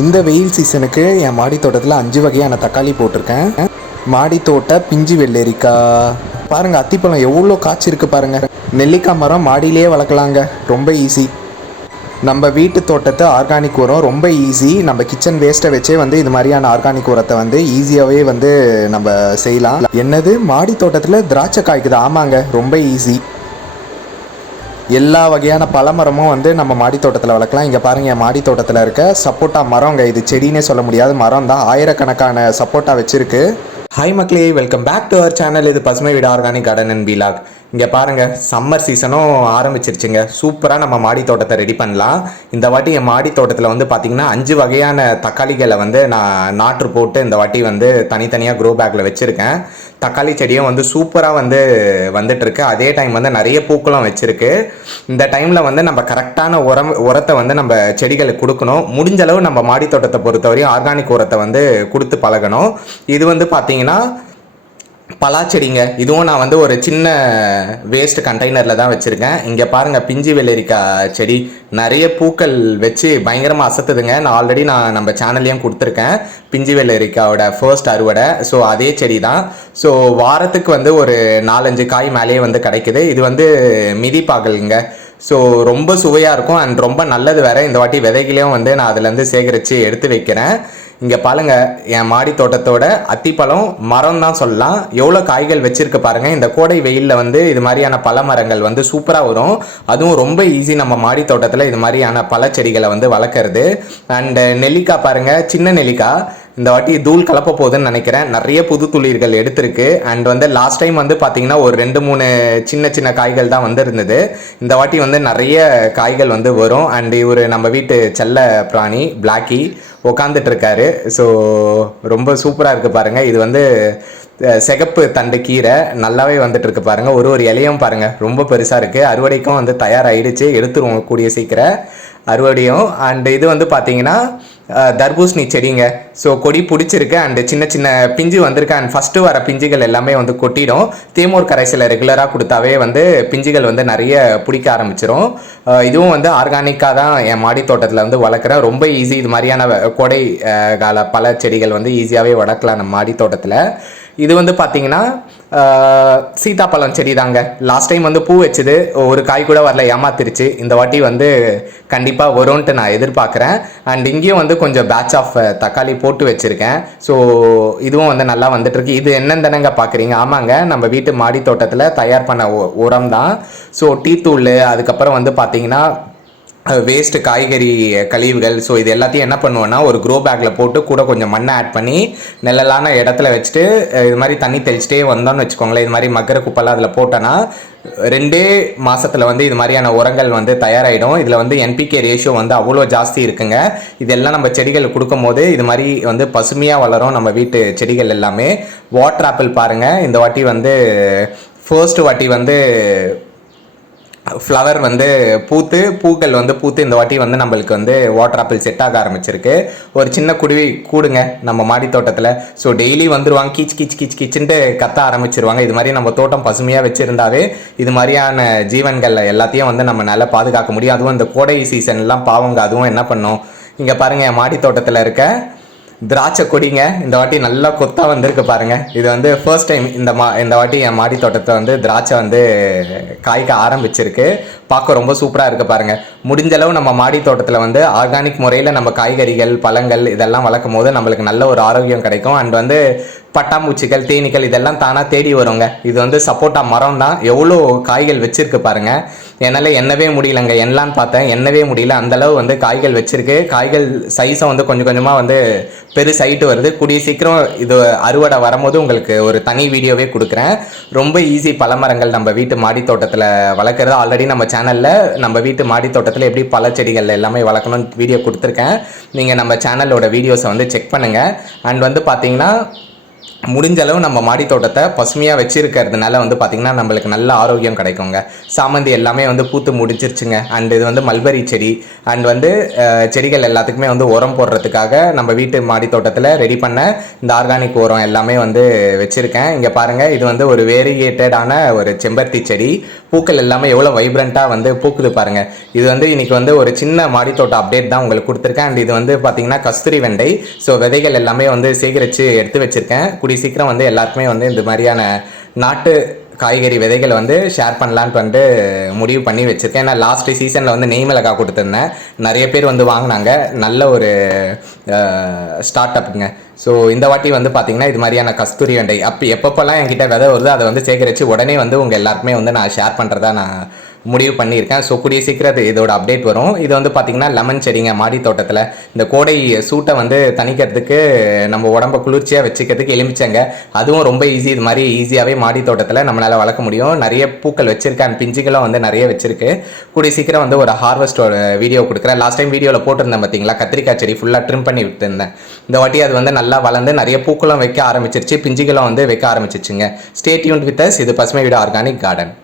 இந்த வெயில் சீசனுக்கு என் மாடி தோட்டத்தில் அஞ்சு வகையான தக்காளி போட்டிருக்கேன். மாடி தோட்ட பிஞ்சு வெள்ளரிக்காய் பாருங்க அத்திப்பழம் எவ்வளோ காய்ச்சி இருக்குது பாருங்க. நெல்லிக்காய் மரம் மாடியிலேயே வளர்க்கலாங்க. ரொம்ப ஈஸி நம்ம வீட்டு தோட்டத்தை ஆர்கானிக் உரம் ரொம்ப ஈஸி நம்ம கிச்சன் வேஸ்ட்டை வச்சே வந்து இது மாதிரியான ஆர்கானிக் உரத்தை வந்து ஈஸியாகவே வந்து நம்ம செய்யலாம். என்னது? மாடி தோட்டத்தில் திராட்சை காய்க்குது. ஆமாங்க ரொம்ப ஈஸி எல்லா வகையான பழமரமும் வந்து நம்ம மாடி தோட்டத்தில் வளர்க்கலாம். இங்கே பாருங்கள் என் மாடி தோட்டத்தில் இருக்க சப்போட்டா மரங்க இது செடினே சொல்ல முடியாது. மரம் தான் ஆயிரக்கணக்கான சப்போட்டா வச்சுருக்கு. ஹாய் மக்களே welcome back to our channel இது பசுமை வீடு ஆர்கானிக் கார்டன் அண்ட் பீலாக் இங்கே பாருங்கள் சம்மர் சீசனும் ஆரம்பிச்சிருச்சுங்க. சூப்பராக நம்ம மாடி தோட்டத்தை ரெடி பண்ணலாம். இந்த வாட்டி என் மாடி தோட்டத்தில் வந்து பார்த்திங்கன்னா அஞ்சு வகையான தக்காளிகளை வந்து நான் நாற்று போட்டு இந்த வாட்டி வந்து தனித்தனியாக க்ரோ பேக்கில் வச்சுருக்கேன். தக்காளி செடியும் வந்து சூப்பராக வந்து வந்துட்டுருக்கு. அதே டைம் வந்து நிறைய பூக்களும் வச்சுருக்கு. இந்த டைமில் வந்து நம்ம கரெக்டான உரம் உரத்தை வந்து நம்ம செடிகளுக்கு கொடுக்கணும். முடிஞ்ச அளவு நம்ம மாடி தோட்டத்தை பொறுத்தவரையும் ஆர்கானிக் உரத்தை வந்து கொடுத்து பழகணும். இது வந்து பார்த்தீங்கன்னா பலாச்செடிங்க. இதுவும் நான் வந்து ஒரு சின்ன வேஸ்ட் கண்டெய்னரில் தான் வச்சுருக்கேன். இங்கே பாருங்கள் பிஞ்சு வெள்ளரிக்காய் செடி. நிறைய பூக்கள் வச்சு பயங்கரமாக அசத்துதுங்க. நான் ஆல்ரெடி நான் நம்ம சேனல்லையும் கொடுத்துருக்கேன். பிஞ்சு வெள்ளரிக்காயோட ஃபர்ஸ்ட் அறுவடை. ஸோ அதே செடி தான் ஸோ வாரத்துக்கு வந்து ஒரு நாலஞ்சு காய் மேலேயே வந்து கிடைக்குது. இது வந்து மிதிப்பாகலுங்க ஸோ ரொம்ப சுவையாக இருக்கும். அண்ட் ரொம்ப நல்லது வேற. இந்த வாட்டி விதைகளையும் வந்து நான் அதுலேருந்து சேகரித்து எடுத்து வைக்கிறேன். இங்கே பாருங்கள் என் மாடி தோட்டத்தோட அத்திப்பழம் மரம் தான் சொல்லலாம். எவ்வளோ காய்கள் வச்சுருக்கு பாருங்கள் இந்த கோடை வெயிலில் வந்து இது மாதிரியான பழ மரங்கள் வந்து சூப்பராக வரும். அதுவும் ரொம்ப ஈஸி நம்ம மாடி தோட்டத்தில் இது மாதிரியான பழச்செடிகளை வந்து வளர்க்குறது. அண்டு நெல்லிக்காய் பாருங்கள் சின்ன நெல்லிக்காய். இந்த வாட்டி தூள் கலப்ப போகுதுன்னு நினைக்கிறேன். நிறைய புது துளிர்கள் எடுத்திருக்கு. அண்ட் வந்து லாஸ்ட் டைம் வந்து பார்த்தீங்கன்னா ஒரு ரெண்டு மூணு சின்ன சின்ன காய்கள் தான் வந்து இருந்தது இந்த வாட்டி வந்து நிறைய காய்கள் வந்து வரும். அண்ட் இவர் நம்ம வீட்டு செல்ல பிராணி பிளாக்கி. உக்காந்துட்டு இருக்காரு ஸோ ரொம்ப சூப்பராக இருக்குது பாருங்கள் இது வந்து சிகப்பு தண்டு கீரை நல்லாவே வந்துட்டு இருக்கு பாருங்கள் ஒரு ஒரு இலையும் பாருங்கள் ரொம்ப பெருசாக இருக்குது அறுவடைக்கும் வந்து தயாராகிடுச்சு எடுத்துருவோம் கூடிய சீக்கிரம். அறுவடையும். அண்ட் இது வந்து பார்த்தீங்கன்னா தர்பூசணி செடிங்க. ஸோ கொடி பிடிச்சிருக்கு. அண்டு சின்ன சின்ன பிஞ்சு வந்திருக்கு. அண்ட் ஃபஸ்ட்டு வர பிஞ்சுகள் எல்லாமே வந்து கொட்டிடும். தேமூர் கரைசலை ரெகுலராக கொடுத்தாவே வந்து பிஞ்சுகள் வந்து நிறைய பிடிக்க ஆரம்பிச்சிடும் இதுவும் வந்து ஆர்கானிக்காக தான் என் மாடி தோட்டத்தில் வந்து வளர்க்குறேன். ரொம்ப ஈஸி இது மாதிரியான கோடை கால பல செடிகள் வந்து ஈஸியாகவே வளர்க்கலாம் நம்ம மாடி தோட்டத்தில். இது வந்து பார்த்தீங்கன்னா சீதாப்பழம் செடி தாங்க லாஸ்ட் டைம் வந்து பூ வச்சுது ஒரு காய் கூட வரல ஏமாத்திருச்சு. இந்த வாட்டி வந்து கண்டிப்பாக வரும்ன்ட்டு நான் எதிர்பார்க்குறேன். அண்ட் இங்கேயும் வந்து கொஞ்சம் பேட்ச் ஆஃப் தக்காளி போட்டு வச்சுருக்கேன். ஸோ இதுவும் வந்து நல்லா வந்துட்டுருக்கு. இது என்னென்னங்க பார்க்குறீங்க ஆமாங்க நம்ம வீட்டு மாடி தோட்டத்தில் தயார் பண்ண உரம் தான் ஸோ டீ தூள் அதுக்கப்புறம் வந்து பார்த்தீங்கன்னா வேஸ்ட் காய்கறி கழிவுகள் ஸோ இது எல்லாத்தையும் என்ன பண்ணுவேன்னா ஒரு க்ரோ பேக்கில் போட்டு கூட கொஞ்சம் மண்ணை ஆட் பண்ணி நிழலான இடத்துல வச்சுட்டு இது மாதிரி தண்ணி தெளிச்சிட்டே வந்தோம்னு வச்சுக்கோங்களேன் இது மாதிரி மக்கர குப்பெல்லாம் அதில் போட்டோன்னா ரெண்டே மாதத்தில் வந்து இது மாதிரியான உரங்கள் வந்து தயாராகிடும் இதில் வந்து என்பிகே ரேஷியோ வந்து அவ்வளோ ஜாஸ்தி இருக்குங்க. இதெல்லாம் நம்ம செடிகள் கொடுக்கும்போது இது மாதிரி வந்து பசுமையாக வளரும் நம்ம வீட்டு செடிகள் எல்லாமே. வாட்டர் ஆப்பிள் பாருங்கள் இந்த வாட்டி வந்து ஃபர்ஸ்ட் வாட்டி வந்து ஃப்ளவர் வந்து பூத்து பூக்கள் வந்து பூத்து இந்த வாட்டி வந்து நம்மளுக்கு வந்து வாட்டர் ஆப்பிள் செட் ஆக ஆரம்பிச்சிருக்கு. ஒரு சின்ன குடுவி கூடுங்க நம்ம மாடி தோட்டத்தில். ஸோ டெய்லி வந்துருவாங்க கீச் கீச் கீச் கீச்சுன்ட்டு கத்த ஆரம்பிச்சிருவாங்க. இது மாதிரி நம்ம தோட்டம் பசுமையாக வச்சுருந்தாவே இது மாதிரியான ஜீவன்கள் எல்லாத்தையும் வந்து நம்ம நல்லா பாதுகாக்க முடியும். அதுவும் இந்த கோடை சீசன்லாம் பாவங்க அதுவும் என்ன பண்ணும்? இங்கே பாருங்கள் என் மாடி தோட்டத்தில் இருக்க திராட்சை கொடிங்க. இந்த வாட்டி நல்லா கொத்தாக வந்திருக்கு பாருங்கள் இது வந்து ஃபர்ஸ்ட் டைம் இந்த மா இந்த வாட்டி என் மாடி தோட்டத்தை வந்து திராட்சை வந்து காய்க்க ஆரம்பிச்சிருக்கு. பார்க்க ரொம்ப சூப்பராக இருக்குது பாருங்கள் முடிஞ்சளவு நம்ம மாடி தோட்டத்தில் வந்து ஆர்கானிக் முறையில் நம்ம காய்கறிகள் பழங்கள் இதெல்லாம் வளர்க்கும் போது நம்மளுக்கு நல்ல ஒரு ஆரோக்கியம் கிடைக்கும். அண்ட் வந்து பட்டாம்பூச்சிகள் தேனீக்கள் இதெல்லாம் தானாக தேடி வருங்க. இது வந்து சப்போட்டா மரம் தான் எவ்வளோ காய்கள் வச்சிருக்கு பாருங்க. என்னால் என்னவே முடியலங்க. என்னலான்னு பார்த்தேன். என்னவே முடியல. அந்த அளவு வந்து காய்கள் வச்சிருக்கு. காய்கள் சைஸும் வந்து கொஞ்சம் கொஞ்சமாக வந்து பெருசாயிட்டு வருது. கூடிய சீக்கிரம் இது அறுவடை வரும்போது உங்களுக்கு ஒரு தனி வீடியோவே கொடுக்குறேன். ரொம்ப ஈஸி பழமரங்கள் நம்ம வீட்டு மாடி தோட்டத்தில் வளர்க்குறது. ஆல்ரெடி நம்ம சேனலில் நம்ம வீட்டு மாடி தோட்டத்தில் எப்படி பல செடிகள் எல்லாமே வளர்க்கணும்னு வீடியோ கொடுத்துருக்கேன். நீங்கள் நம்ம சேனலோட வீடியோஸை வந்து செக் பண்ணுங்கள் அண்ட் வந்து பார்த்தீங்கன்னா முடிஞ்ச அளவு நம்ம மாடி தோட்டத்தை பசுமையாக வச்சிருக்கிறதுனால வந்து பார்த்திங்கன்னா நம்மளுக்கு நல்ல ஆரோக்கியம் கிடைக்குங்க. சாமந்தி எல்லாமே வந்து பூத்து முடிஞ்சிருச்சுங்க. அண்ட் இது வந்து மல்பரி செடி. அண்ட் வந்து செடிகள் எல்லாத்துக்குமே வந்து உரம் போடுறதுக்காக நம்ம வீட்டு மாடி தோட்டத்தில் ரெடி பண்ண இந்த ஆர்கானிக் உரம் எல்லாமே வந்து வச்சுருக்கேன். இங்கே பாருங்கள் இது வந்து ஒரு வேரியேட்டடான ஒரு செம்பருத்தி செடி. பூக்கள் எல்லாமே எவ்வளோ வைப்ரண்ட்டாக வந்து பூக்குது பாருங்கள் இது வந்து இன்றைக்கி வந்து ஒரு சின்ன மாடி தோட்டம் அப்டேட் தான் உங்களுக்கு கொடுத்துருக்கேன். அண்ட் இது வந்து பார்த்தீங்கன்னா கஸ்தூரி வெண்டை. ஸோ விதைகள் எல்லாமே வந்து சேகரித்து எடுத்து வச்சுருக்கேன். கூடிய சீக்கிரம் வந்து எல்லாருக்குமே வந்து இந்த மாதிரியான நாட்டு காய்கறி விதைகளை வந்து ஷேர் பண்ணலான்ட்டு வந்து முடிவு பண்ணி வச்சுருக்கேன். ஏன்னா லாஸ்ட் சீசனில் வந்து நெய் மிளகாய் கொடுத்துருந்தேன். நிறைய பேர் வந்து வாங்கினாங்க. நல்ல ஒரு ஸ்டார்ட் அப்புங்க ஸோ இந்த வாட்டி வந்து பார்த்தீங்கன்னா இது மாதிரியான கஸ்தூரி வெண்டை. அப்போ எப்பப்போல்லாம் என்கிட்ட விதை வருதோ அதை வந்து சேகரித்து உடனே வந்து உங்கள் எல்லாருக்குமே வந்து நான் ஷேர் பண்ணுறதா நான் முடிவு பண்ணியிருக்கேன். ஸோ கூடிய சீக்கிரம் இது- இதோட அப்டேட் வரும். இது வந்து பார்த்திங்கன்னா லெமன் செடிங்க மாடி தோட்டத்தில். இந்த கோடை சூட்டை வந்து தணிக்கிறதுக்கு நம்ம உடம்ப குளிர்ச்சியாக வச்சுக்கிறதுக்கு எலுமிச்சங்க. அதுவும் ரொம்ப ஈஸி இது மாதிரி ஈஸியாகவே மாடி தோட்டத்தில் நம்மளால் வளர்க்க முடியும். நிறைய பூக்கள் வச்சுருக்கேன். பிஞ்சுகளும் வந்து நிறைய வச்சிருக்கு. கூடிய சீக்கிரம் வந்து ஒரு ஹார்வெஸ்ட்டோட வீடியோ கொடுக்குறேன். லாஸ்ட் டைம் வீடியோவில் போட்டிருந்தேன் பார்த்தீங்களா கத்திரிக்காய் செடி ஃபுல்லாக ட்ரிம் பண்ணி விட்டுருந்தேன். இந்த வாட்டி அது வந்து நல்லா வளர்ந்து நிறைய பூக்களும் வைக்க ஆரம்பிச்சிருச்சு. பிஞ்சுகளும் வந்து வைக்க ஆரம்பிச்சிருச்சுங்க. ஸ்டேட்யூன் வித் அஸ் இது பசுமை வீடு ஆர்கானிக் கார்டன்